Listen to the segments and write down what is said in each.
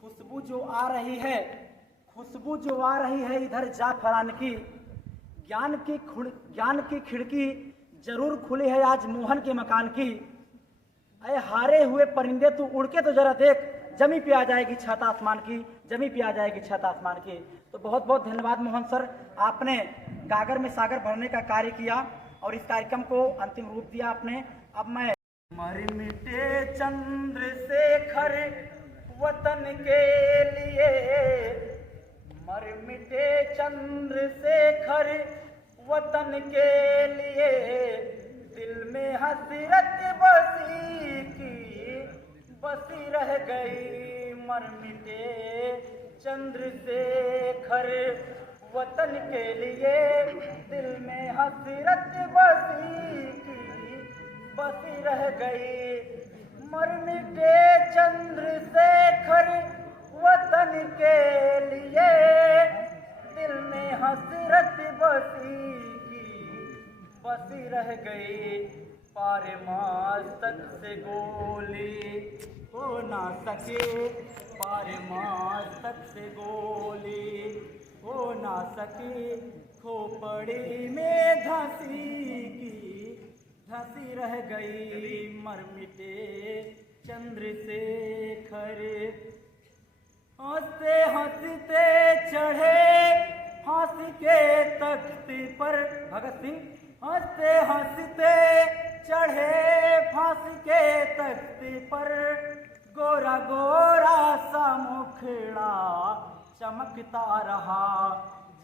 खुशबू जो आ रही है, खुशबू जो आ रही है इधर जाफरान की, ज्ञान की खिड़की जरूर खुली है आज मोहन के मकान की। अरे हारे हुए परिंदे तू उड़ के तो जरा देख, जमी पे आ जाएगी छत आसमान की, जमी पे आ जाएगी छत आसमान की। तो बहुत बहुत धन्यवाद मोहन सर, आपने गागर में सागर भरने का कार्य किया और इस कार्यक्रम को अंतिम रूप दिया आपने। अब मैं मर मिटे चंद्रशेखर वतन के लिए, मर मिटे चंद्रशेखर वतन के लिए, दिल में हसरत बसी की बसी रह गई। मर मिटे चंद्रशेखर वतन के लिए, दिल में हसरत बसी की बसी रह गई। मर मिटे चंद्रशेखर वतन के लिए, दिल में हसरत बसी की बसी रह गई। पार मस्तक से गोली हो ना सके, पार मस्तक से गोली हो ना सके, खोपड़ी में धंसी की धंसी रह गई। मर मिटे चंद्रशेखर, हंसते हंसते चढ़े फांसी के तख्त पर, भगत सिंह हंसते हंसते चढ़े फांसी के तख्त पर, गोरा गोरा सा मुखड़ा चमकता रहा,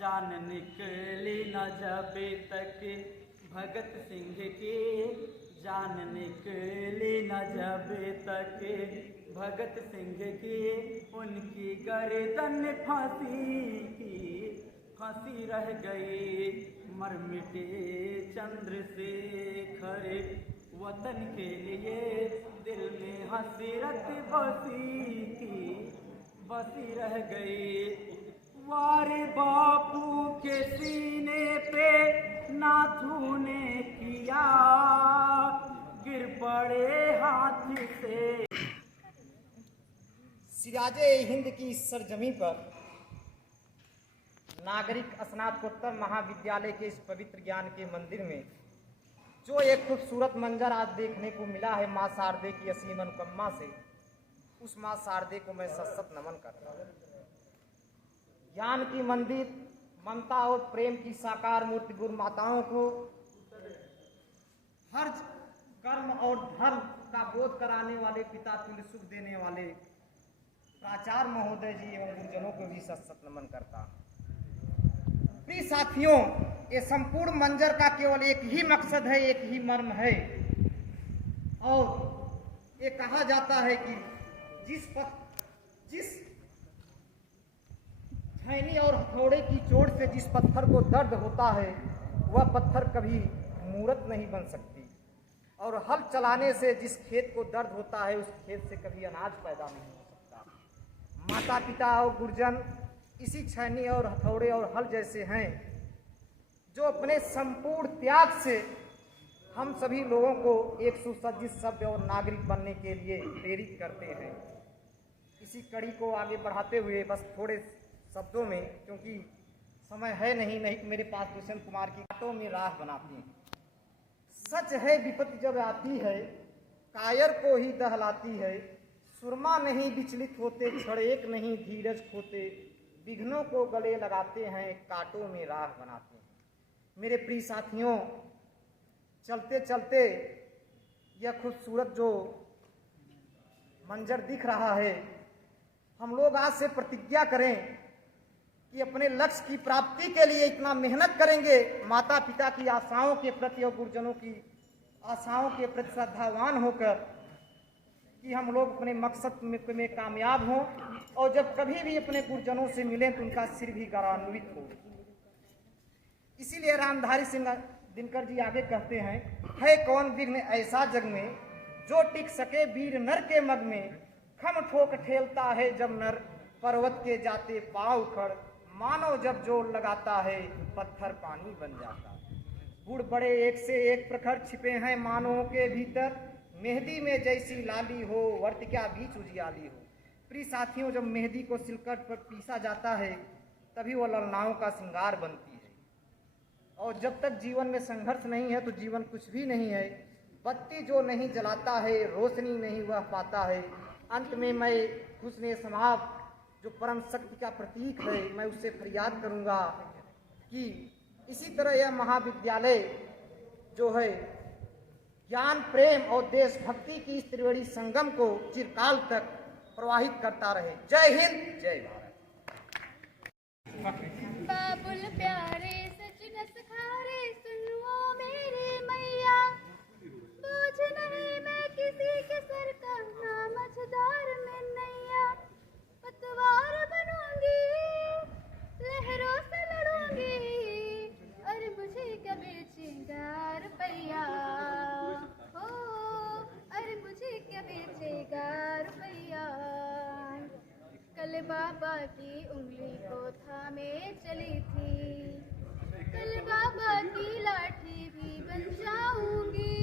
जान निकली न जब तक भगत सिंह की, जान निकली न जब तक भगत सिंह की, उनकी गर्दन फांसी की फांसी रह गई। मर मिटे चंद्रशेखर वतन के लिए, दिल में हसरत बसी की बसी रह गई। वार बापू के सीने पे नाथू ने किया, गिर पड़े हाथ से। सिराजे हिंद की सरजमी पर नागरिक स्नातकोत्तर महाविद्यालय के इस पवित्र ज्ञान के मंदिर में जो एक खूबसूरत मंजर आज देखने को मिला है माँ शारदे की असीम अनुकंपा से, उस माँ शारदे को मैं सशक्त नमन करता हूँ। ज्ञान की मंदिर, ममता और प्रेम की साकार मूर्ति गुरु माताओं को हर कर्म और धर्म का बोध कराने वाले, पिता तुल्य सुख देने वाले प्राचार्य महोदय जी एवं गुरुजनों को भी सशक्त नमन करता हूँ। प्रिय साथियों, ये संपूर्ण मंजर का केवल एक ही मकसद है, एक ही मर्म है, और ये कहा जाता है कि जिस खैनी और हथौड़े की चोट से जिस पत्थर को दर्द होता है, वह पत्थर कभी मूर्त नहीं बन सकती, और हल चलाने से जिस खेत को दर्द होता है, उस खेत से कभी अनाज पैदा नहीं हो सकता। माता पिता और गुरुजन इसी छैनी और हथौड़े और हल जैसे हैं, जो अपने संपूर्ण त्याग से हम सभी लोगों को एक सुसज्जित सभ्य और नागरिक बनने के लिए प्रेरित करते हैं। इसी कड़ी को आगे बढ़ाते हुए बस थोड़े शब्दों में, क्योंकि समय है नहीं तो मेरे पास गुलशन कुमार की कांटों में राह बनाते हैं। सच है विपत्ति जब आती है कायर को ही दहलाती है, सुरमा नहीं विचलित होते, क्षण एक नहीं धीरज खोते, विघ्नों को गले लगाते हैं, कांटों में राह बनाते हैं। मेरे प्रिय साथियों, चलते चलते यह खूबसूरत जो मंजर दिख रहा है, हम लोग आज से प्रतिज्ञा करें कि अपने लक्ष्य की प्राप्ति के लिए इतना मेहनत करेंगे, माता पिता की आशाओं के प्रति और गुरुजनों की आशाओं के प्रति श्रद्धावान होकर, कि हम लोग अपने मकसद में कामयाब हों और जब कभी भी अपने गुरुजनों से मिलें तो उनका सिर भी गौरवान्वित हो। इसीलिए रामधारी सिंह दिनकर जी आगे कहते हैं, है कौन विघ्न ऐसा जग में जो टिक सके वीर नर के मग में, खम ठोक ठेलता है जब नर पर्वत के जाते पाँव उखड़, मानो जब जोर लगाता है पत्थर पानी बन जाता है। गुड़ बड़े एक से एक प्रखर छिपे हैं मानवों के भीतर, मेहंदी में जैसी लाली हो वर्त क्या बीच उजियाली हो। प्रिय साथियों, जब मेहंदी को सिलकट पर पीसा जाता है तभी वह ललनाओं का श्रृंगार बनती है, और जब तक जीवन में संघर्ष नहीं है तो जीवन कुछ भी नहीं है। बत्ती जो नहीं जलाता है रोशनी नहीं वह पाता है। अंत में मैं हुस्ने समाप जो परम शक्ति का प्रतीक है, मैं उससे फरियाद करूंगा कि इसी तरह यह महाविद्यालय जो है ज्ञान, प्रेम और देशभक्ति की इस त्रिवेणी संगम को चिरकाल तक प्रवाहित करता रहे। जय हिंद, जय भारत। बाबुल प्यारे सच न सखारे सुनो मेरे मैया, बोझ नहीं मैं किसी के सर का, ना मझदार में नैया, पतवार बनूंगी लहरों से लड़ूंगी, और मुझे क्या बेचेगा रुपया, हो अरे मुझे क्या बेचेगा रुपया। कल बाबा की उंगली को थामे चली थी, कल बाबा की लाठी भी बन जाऊंगी,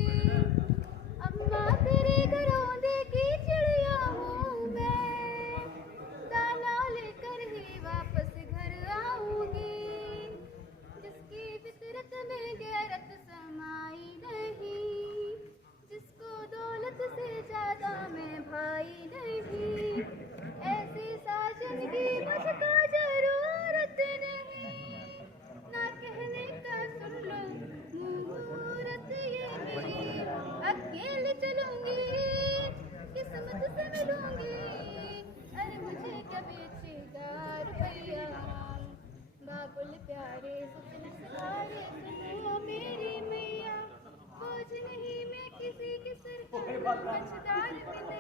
अम्मा तेरे घरों देखी चिड़िया हूँ मैं, दाना लेकर ही वापस घर आऊंगी, जिसकी फितरत में गैरत समाई नहीं, जिसको दौलत से ज्यादा मैं भाई नहीं, ऐसे साजन की मुझको जरूरत नहीं, ना कहने का सुन लो मुहूर्त ये मेरी, अकेले चलूंगी किस्मत से मिलूंगी, अरे मुझे क्या बेचेगा रुपया। बाबुल प्यारे सपने सवारे सुनो मेरी मैया, बोझ नहीं मैं किसी के सर का, मझदार में